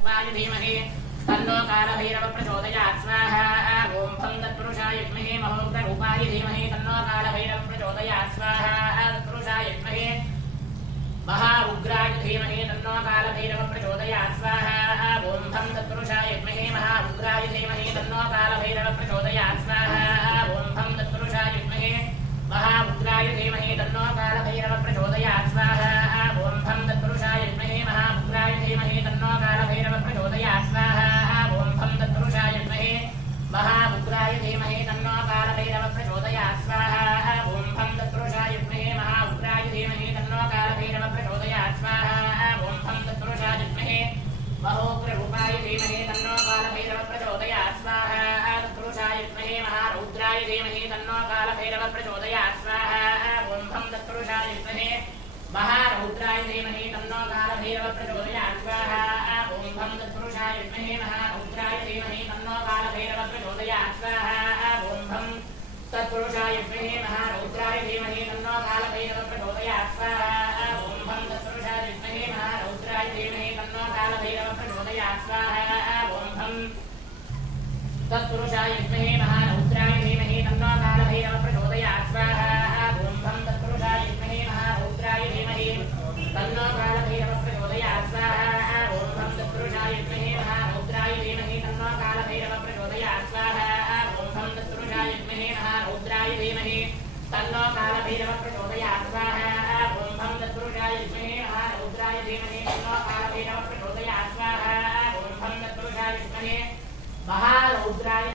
महारूपाय धीमहि तन्नो कालभैरव प्रचोदयात् स्वाहा ॐ भं तत्पुरुषाय विद्महे महोग्ररूपाय धीमहि तन्नो कालभैरव प्रचोदयात् स्वाहा तत्पुरुषाय विद्महे महाउग्राय धीमहि तन्नो कालभैरव प्रचोदयात् स्वाहा ॐ भं तत्पुरुषाय विद्महे महाउग्राय धीमहि तन्नो कालभैरव प्रचोदयात् स्वाहा ॐ भं तत्पुरुषाय विद्महे महाउग्राय धीमहि तन्नो कालभैरव प्रचोदयात् स्वाहा ॐ भं तत्पुरुषाय विद्महे महाउग्राय धीमहि तन्नो कालभैरव प्रचोदयात् स्वाहा ॐ भं तत्पुरुषाय विद्महे महाउग्राय धीमहि तन्नो कालभैरव प्रचोदयात् स्वाहा ॐ भं तत्पुरुषाय विद्महे महाउग्राय धीमहि तन्नो कालभैरव प्रचोदयात् स्वाहा ॐ भं तत्पुरुषाय विद्महे महोग्ररूपाय धीमहि तन्नो कालभैरव प्रचोदयात् स्वाहा तत्पुरुषाय विद्महे महारौद्राय धीमहि तन्नो कालभैरव प्रचोदयात् स्वाहा ॐ भं तत्पुरुषाय विद्महे महारौद्राय धीमहि तन्नो कालभैरव प्रचोदयात् स्वाहा ॐ भं तत्पुरुषाय विद्महे महारौद्राय धीमहि तन्नो कालभैरव प्रचोदयात् स्वाहा ॐ भं तत्पुरुषाय विद्महे महारौद्राय धीमहि तन्नो कालभैरव प्रचोदयात् स्वाहा ॐ भं तत्पुरुषाय विद्महे महारौद्राय धीमहि तन्नो कालभैरव प्रचोदयात् स्वाहा ॐ भं तत्पुरुषाय विद्महे महारौद्राय धीमहि तन्नो कालभैरव प्रचोदयात् स्वाहा ॐ भं तत्पुरुषाय विद्महे महारौद्राय धीमहि तन्नो कालभैरव प्रचोदयात् स्वाहा ॐ भं तत्पुरुषाय विद्महे महारौद्राय धीमहि तन्नो कालभैरव प्रचोदयात् स्वाहा ॐ भं तत्पुरुषाय विद्महे महारौद्राय धीमहि तन्नो कालभैरव प्रचोदयात् स्वाहा ॐ भं तत्पुरुषाय विद्महे